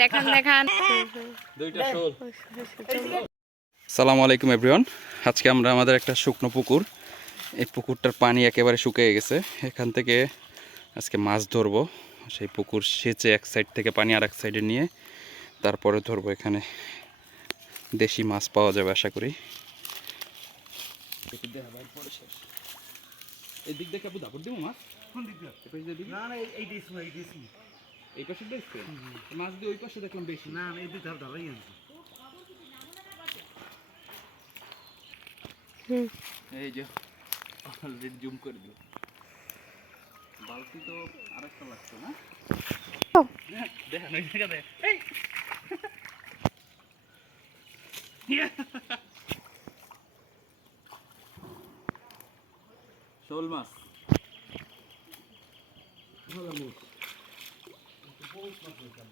দেখান দেখান। সালামু আলাইকুম এভরিওয়ান। আজকে আমরা আমাদের একটা শুকনো পুকুর, এই পুকুরটার পানি একেবারে শুকিয়ে গেছে। এখান থেকে আজকে মাছ ধরবো। সেই পুকুর সেচে এক সাইড থেকে পানি আর এক সাইডে নিয়ে তারপরে ধরবো। এখানে দেশি মাছ পাওয়া যাবে আশা করি। এই দিক দেখে আপনি দাপট দিব মাছ কোন দিক দিয়ে? না না এই দিছি এই পাশে দেখছেন মাছ দিয়ে ওই পাশে দেখলাম বেশি। না এই দিক ধারাই আনছি। এই যে অলরেডি জুম করে দিও। বালতি তো আরেকটা লাগছে না? দেখেন ওই জায়গা দেখ। এই শোল মাছ ভালো মুখ বহুত মাছ হয়েছে।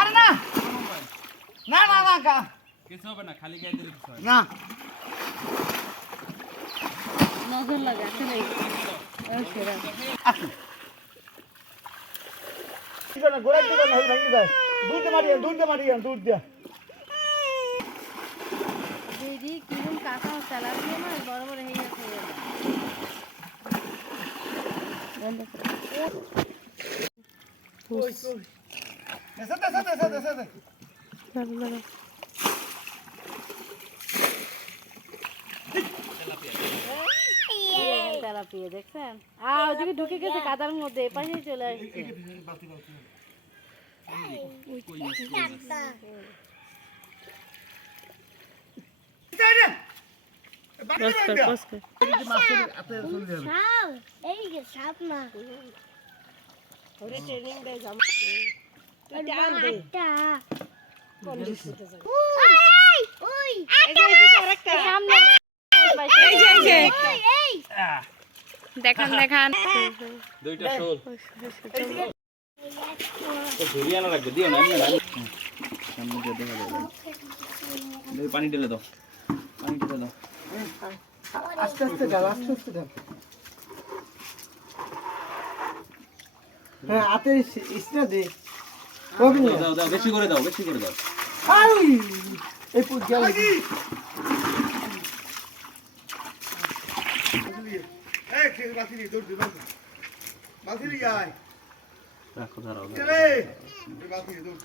আরে না না না না কা কিছু হবে না, খালি গায়ে দিলে কিছু হবে না নজর লাগা আসলে আসুন ঠিক আছে গোড়া দিকে না ভাঙি যায় দুধ মারিয়ে দুধ দিয়া দিদি কিরম কাঁচা চালা দিয়ে না বড় বড় হয়ে গেছে। ওই ওই এসে তেলাপিয়া দেখছেন? ওদিকে ঢুকে গেছে কাদার মধ্যে, এপাশেই চলে আসছে। দেখান দেখান। দুইটা শোল ধরিয়ে আনা লাগবে। দিও না এমনি না, সামনে দিয়ে দেখা যাবে। পানি ঢেলে দাও, পানি ঢেলে দাও। আস্তে আস্তে দাও হ্যাঁ হাতে ইসনা দে দাও দাও বেশি করে দাও, বেশি করে দাও। আই এই পুত গেল এই কে বাতিলি দৌড় দে বাতিলি আয় রাখো দাঁড়াও। চলে বাতিলি দৌড়